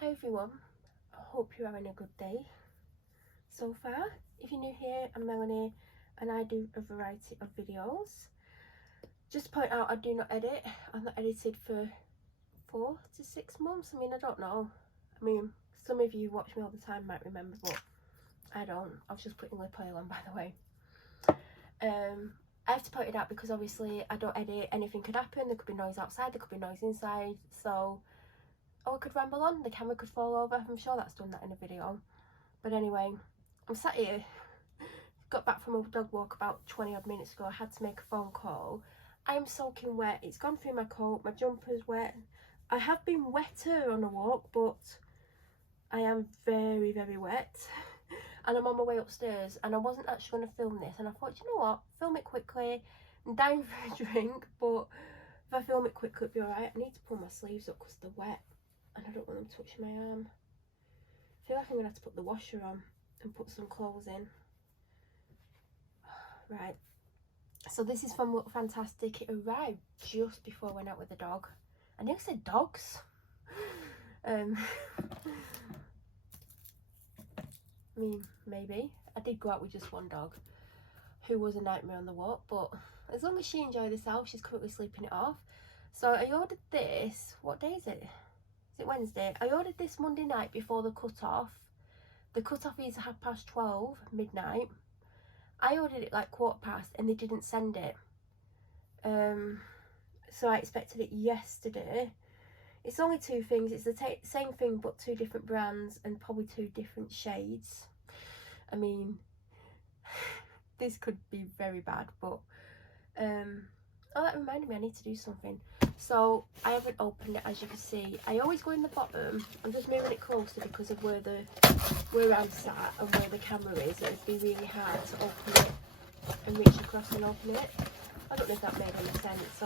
Hi everyone, I hope you're having a good day so far. If you're new here, I'm Melanie and I do a variety of videos. Just to point out, I do not edit. I've not edited for 4 to 6 months. I mean, I don't know. I mean, some of you who watch me all the time might remember, but I don't. I was just putting lip oil on, by the way. I have to point it out because obviously I don't edit. Anything could happen. There could be noise outside, there could be noise inside, so I could ramble on, the camera could fall over. I'm sure that's done that in a video. But anyway, I'm sat here, got back from a dog walk about 20 odd minutes ago. I had to make a phone call. I am soaking wet. It's gone through my coat, my jumper's wet. I have been wetter on a walk, but I am very, very wet. And I'm on my way upstairs and I wasn't actually going to film this. And I thought, you know what, film it quickly. I'm dying for a drink, but if I film it quickly, it'll be alright. I need to pull my sleeves up because they're wet. And I don't want them touching my arm. I feel like I'm going to have to put the washer on and put some clothes in. Right. So this is from Look Fantastic. It arrived just before I went out with the dog. I nearly said dogs. I mean, maybe. I did go out with just one dog who was a nightmare on the walk. But as long as she enjoyed herself, she's currently sleeping it off. So I ordered this. What day is it? Is it Wednesday? I ordered this Monday night before the cut-off. The cut-off is 12:30, midnight. I ordered it like 15:15 and they didn't send it. So I expected it yesterday. It's only 2 things. It's the same thing but 2 different brands and probably 2 different shades. I mean, this could be very bad, but oh, that reminded me, I need to do something. So I haven't opened it, as you can see. I always go in the bottom. I'm just moving it closer because of where I'm sat and where the camera is. It'd be really hard to open it and reach across and open it. I don't know if that made any sense.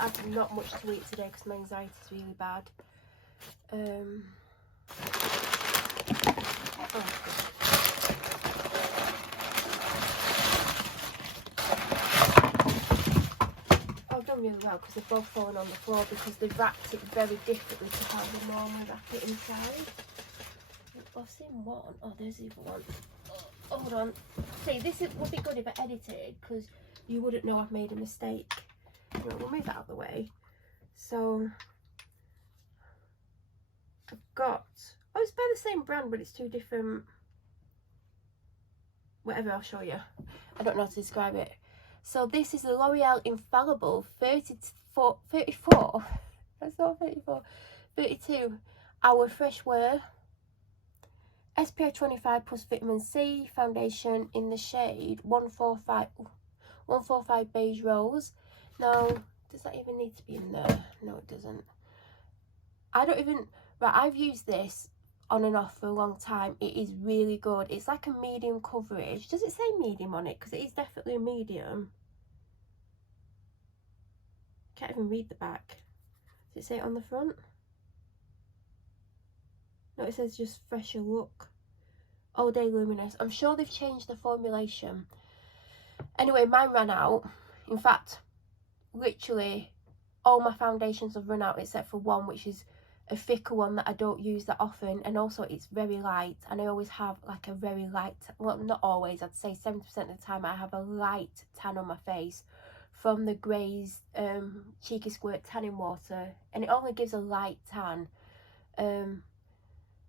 I've not much to eat today because my anxiety is really bad. Oh, I've done really well because they've both fallen on the floor because they've wrapped it very differently to how they normally wrap it inside. I've seen one. Oh, there's the other one. Oh, hold on. See, this would be good if I edited because you wouldn't know I've made a mistake. Right, we'll move that out of the way. So I've got, oh, it's by the same brand, but it's 2 different, whatever, I'll show you. I don't know how to describe it. So this is the L'Oreal Infallible 34, that's not 34, 32 hour fresh wear SPF 25 plus vitamin C foundation in the shade 145 beige rose. Now, does that even need to be in there? No, it doesn't. I don't even, right, I've used this on and off for a long time. It is really good. It's like a medium coverage. Does it say medium on it? Because it is definitely a medium. Can't even read the back. Does it say it on the front? No, it says just fresher look. All day luminous. I'm sure they've changed the formulation. Anyway, mine ran out. In fact, literally all my foundations have run out except for one, which is a thicker one that I don't use that often, and also it's very light, and I always have like a very light, well, not always, I'd say 70% of the time I have a light tan on my face from the Grays Cheeky Squirt tanning water, and it only gives a light tan.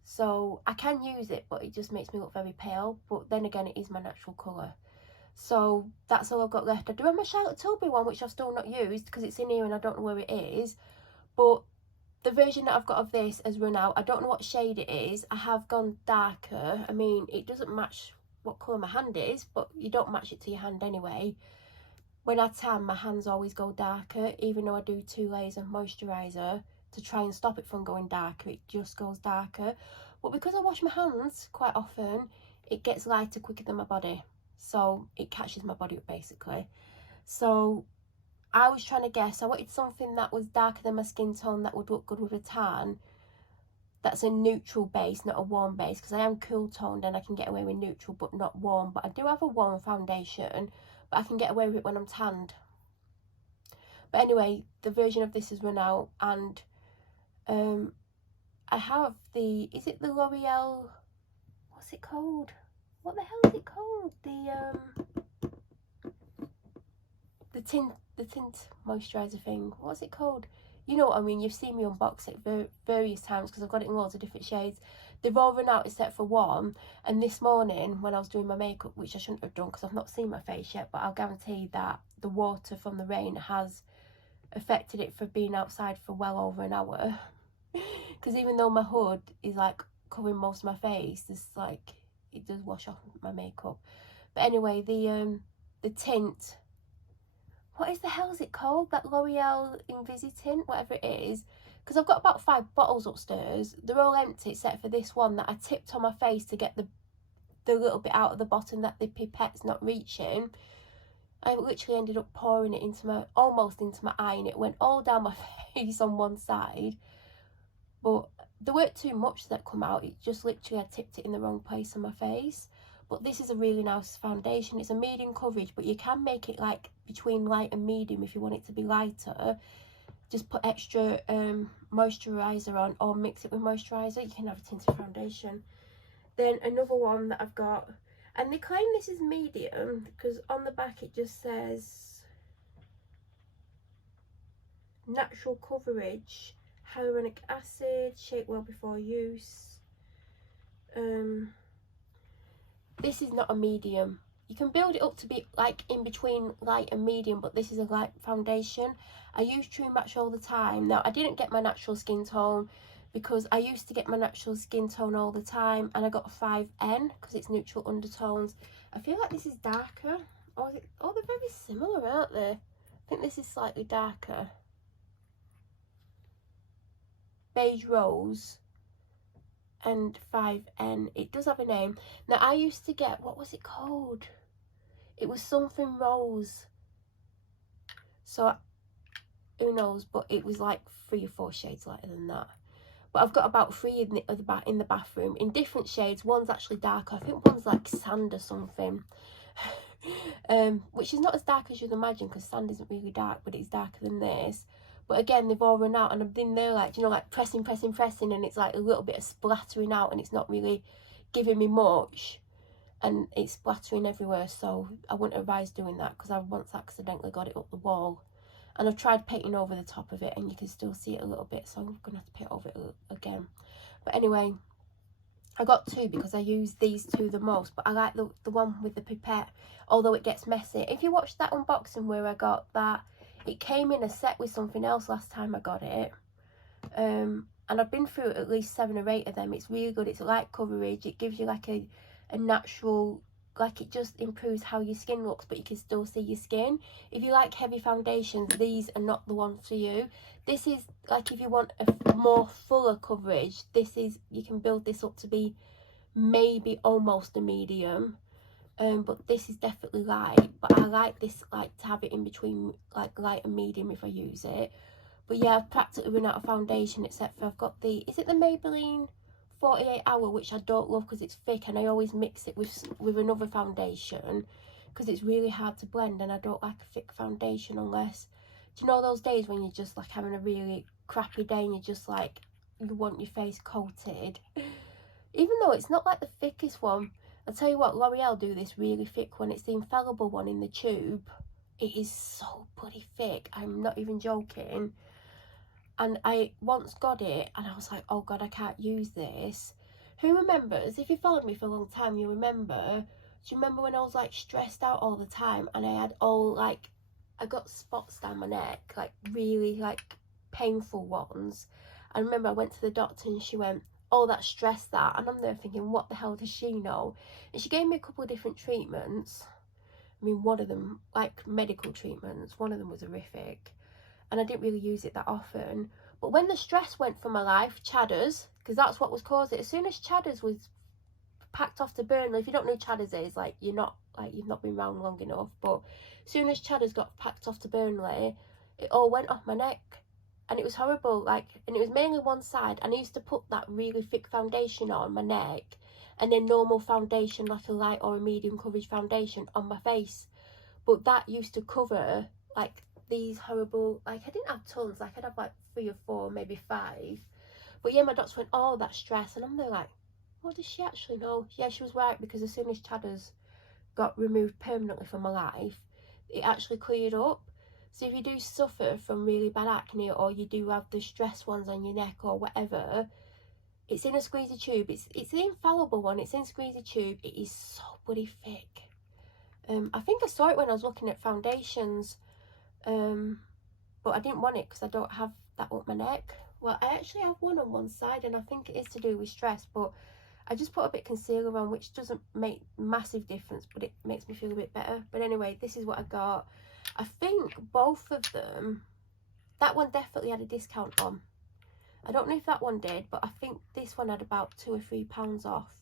So I can use it, but it just makes me look very pale. But then again, it is my natural colour. So that's all I've got left. I do have my Charlotte Tilbury one, which I've still not used because it's in here and I don't know where it is. But the version that I've got of this has run out. I don't know what shade it is. I have gone darker. I mean, it doesn't match what colour my hand is, but you don't match it to your hand anyway. When I tan, my hands always go darker, even though I do 2 layers of moisturiser to try and stop it from going darker. It just goes darker. But because I wash my hands quite often, it gets lighter quicker than my body. So it catches my body up basically. So I was trying to guess. I wanted something that was darker than my skin tone that would look good with a tan. That's a neutral base, not a warm base, because I am cool toned and I can get away with neutral but not warm. But I do have a warm foundation, but I can get away with it when I'm tanned. But anyway, the version of this has run out, and I have the, is it the L'Oreal, what's it called? What the hell is it called? The tint moisturiser thing. What's it called? You know what I mean. You've seen me unbox it various times because I've got it in loads of different shades. They've all run out except for one. And this morning when I was doing my makeup, which I shouldn't have done because I've not seen my face yet, but I'll guarantee that the water from the rain has affected it for being outside for well over an hour. Because even though my hood is like covering most of my face, it's like it does wash off my makeup. But anyway, the tint, what is the hell is it called? That L'Oreal Invisitint, whatever it is. Because I've got about 5 bottles upstairs. They're all empty except for this one that I tipped on my face to get the little bit out of the bottom that the pipette's not reaching. I literally ended up pouring it into almost into my eye, and it went all down my face on one side. But there weren't too much that come out. It just literally, I tipped it in the wrong place on my face. But this is a really nice foundation. It's a medium coverage, but you can make it like between light and medium if you want it to be lighter. Just put extra moisturiser on, or mix it with moisturiser. You can have a tinted foundation. Then another one that I've got, and they claim this is medium because on the back it just says natural coverage, hyaluronic acid, shake well before use. This is not a medium. You can build it up to be like in between light and medium, but this is a light foundation. I use True Match all the time. Now, I didn't get my natural skin tone because I used to get my natural skin tone all the time, and I got a 5N because it's neutral undertones. I feel like this is darker. Or is it, oh, they're very similar, aren't they? I think this is slightly darker. Beige Rose and 5N. It does have a name. Now, I used to get, what was it called? It was something rose. So, who knows? But it was like 3 or 4 shades lighter than that. But I've got about 3 in the bathroom in different shades. One's actually darker. I think one's like sand or something. Which is not as dark as you'd imagine, because sand isn't really dark, but it's darker than this. But again, they've all run out, and I've been there like, you know, like pressing, and it's like a little bit of splattering out, and it's not really giving me much, and it's splattering everywhere. So I wouldn't advise doing that, because I once accidentally got it up the wall, and I've tried painting over the top of it, and you can still see it a little bit, so I'm gonna have to paint over it again. But anyway, I got 2 because I use these 2 the most, but I like the one with the pipette, although it gets messy. If you watched that unboxing where I got that, it came in a set with something else last time I got it. And I've been through at least 7 or 8 of them. It's really good. It's light coverage. It gives you like a natural, like it just improves how your skin looks, but you can still see your skin. If you like heavy foundations, these are not the ones for you. This is like if you want a more fuller coverage, this is, you can build this up to be maybe almost a medium. But this is definitely light, but I like this, like to have it in between like light and medium if I use it. But yeah, I've practically run out of foundation, except for I've got the, is it the Maybelline 48 Hour, which I don't love because it's thick, and I always mix it with another foundation because it's really hard to blend, and I don't like a thick foundation unless, do you know those days when you're just like having a really crappy day and you're just like, you want your face coated, even though it's not like the thickest one. I'll tell you what, L'Oreal do this really thick one. It's the infallible one in the tube. It is so bloody thick. I'm not even joking. And I once got it and I was like, oh God, I can't use this. Who remembers, if you followed me for a long time, you remember, do you remember when I was like stressed out all the time and I had all like, I got spots down my neck, like really like painful ones. I remember I went to the doctor and she went, oh, that's stress that. And I'm there thinking, what the hell does she know? And she gave me a couple of different treatments. I mean, one of them, like medical treatments, one of them was horrific. And I didn't really use it that often. But when the stress went from my life, Chadders, because that's what was causing it. As soon as Chadders was packed off to Burnley, if you don't know Chadders is, like, you've not been around long enough. But as soon as Chadders got packed off to Burnley, it all went off my neck. And it was horrible, like, and it was mainly one side. And I used to put that really thick foundation on my neck, and then normal foundation, like a light or a medium coverage foundation on my face. But that used to cover, like, these horrible, like, I didn't have tons, like, I'd have, like, 3 or 4, maybe 5. But yeah, my doctor went, oh, that's stress. And I'm there like, what does she actually know? Yeah, she was right, because as soon as Chadder's got removed permanently from my life, it actually cleared up. So if you do suffer from really bad acne, or you do have the stress ones on your neck or whatever, it's in a squeezy tube. It's the infallible one. It's in squeezy tube. It is so bloody thick. I think I saw it when I was looking at foundations, but I didn't want it because I don't have that up my neck. Well, I actually have one on one side, and I think it is to do with stress, but I just put a bit of concealer on, which doesn't make massive difference, but it makes me feel a bit better. But anyway, this is what I got. I think both of them, that one definitely had a discount on. I don't know if that one did, but I think this one had about £2 or £3 off.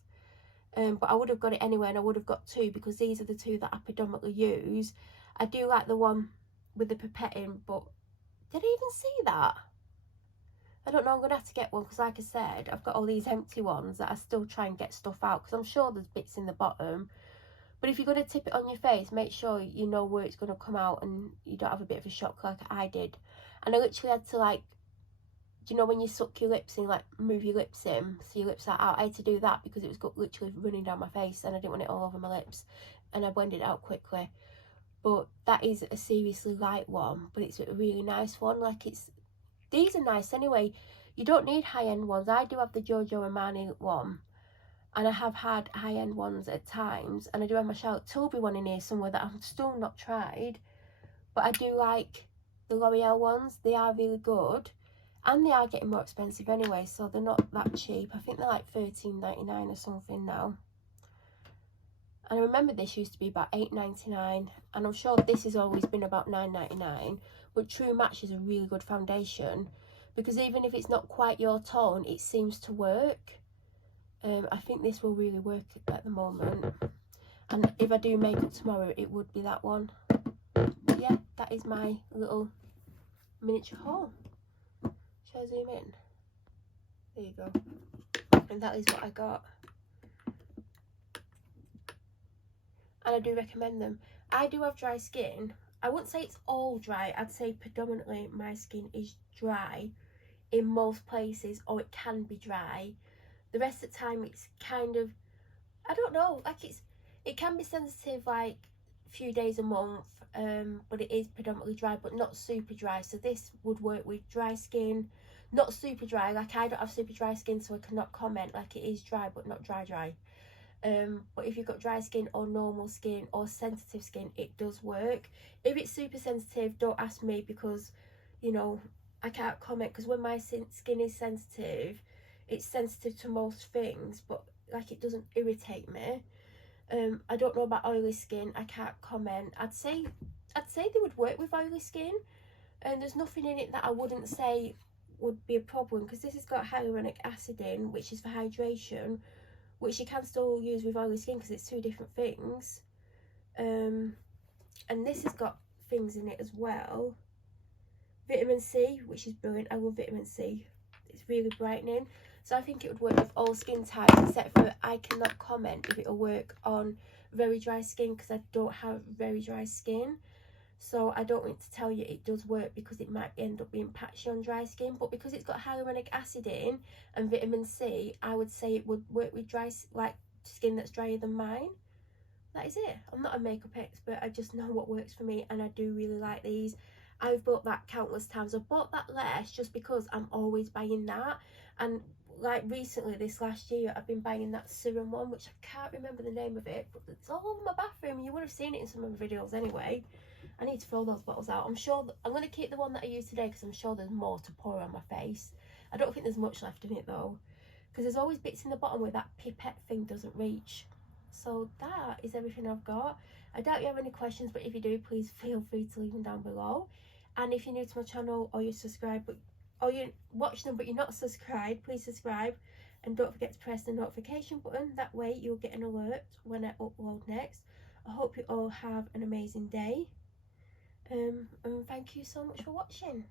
But I would have got it anyway, and I would have got two, because these are the two that I predominantly use. I do like the one with the pipette in, but did I even see that? I don't know, I'm going to have to get one, because like I said, I've got all these empty ones that I still try and get stuff out, because I'm sure there's bits in the bottom. But if you're going to tip it on your face, make sure you know where it's going to come out, and you don't have a bit of a shock like I did. And I literally had to, like, do you know when you suck your lips and like move your lips in so your lips are out? I had to do that because it was literally running down my face, and I didn't want it all over my lips, and I blended it out quickly. But that is a seriously light one, but it's a really nice one. Like, these are nice anyway. You don't need high-end ones. I do have the Giorgio Armani one, and I have had high-end ones at times, and I do have my Charlotte Tilbury one in here somewhere that I've still not tried. But I do like the L'Oreal ones. They are really good, and they are getting more expensive anyway, so they're not that cheap. I think they're like £13.99 or something now. And I remember this used to be about £8.99, and I'm sure this has always been about £9.99. But True Match is a really good foundation, because even if it's not quite your tone, it seems to work. I think this will really work at the moment. And if I do makeup tomorrow, it would be that one. But yeah, that is my little miniature haul. Shall I zoom in? There you go. And that is what I got. And I do recommend them. I do have dry skin. I wouldn't say it's all dry. I'd say predominantly my skin is dry in most places, or it can be dry. The rest of the time it's kind of, I don't know, like it can be sensitive like a few days a month, but it is predominantly dry, but not super dry. So this would work with dry skin, not super dry. Like, I don't have super dry skin, so I cannot comment. Like, it is dry but not dry. But if you've got dry skin or normal skin or sensitive skin, it does work. If it's super sensitive, don't ask me, because, you know, I can't comment, because when my skin is sensitive, it's sensitive to most things, but like, it doesn't irritate me. I don't know about oily skin. I can't comment. I'd say they would work with oily skin, and there's nothing in it that I wouldn't say would be a problem, because this has got hyaluronic acid in, which is for hydration, which you can still use with oily skin because it's two different things. And this has got things in it as well. Vitamin C, which is brilliant. I love vitamin C. It's really brightening. So I think it would work with all skin types, except for I cannot comment if it'll work on very dry skin, because I don't have very dry skin. So I don't want to tell you it does work, because it might end up being patchy on dry skin. But because it's got hyaluronic acid in and vitamin C, I would say it would work with dry, like, skin that's drier than mine. That is it. I'm not a makeup expert. I just know what works for me, and I do really like these. I've bought that countless times. I've bought that less just because I'm always buying that. And like recently, this last year, I've been buying that serum one, which I can't remember the name of it, but it's all over my bathroom. You would have seen it in some of the videos anyway. I need to throw those bottles out. I'm sure I'm going to keep the one that I used today, because I'm sure there's more to pour on my face. I don't think there's much left in it though, because there's always bits in the bottom where that pipette thing doesn't reach. So that is everything I've got. I doubt you have any questions, but if you do, please feel free to leave them down below. And if you're new to my channel, or you're subscribed, or you watch them but you're not subscribed, please subscribe, and don't forget to press the notification button. That way you'll get an alert when I upload next. I hope you all have an amazing day, and thank you so much for watching.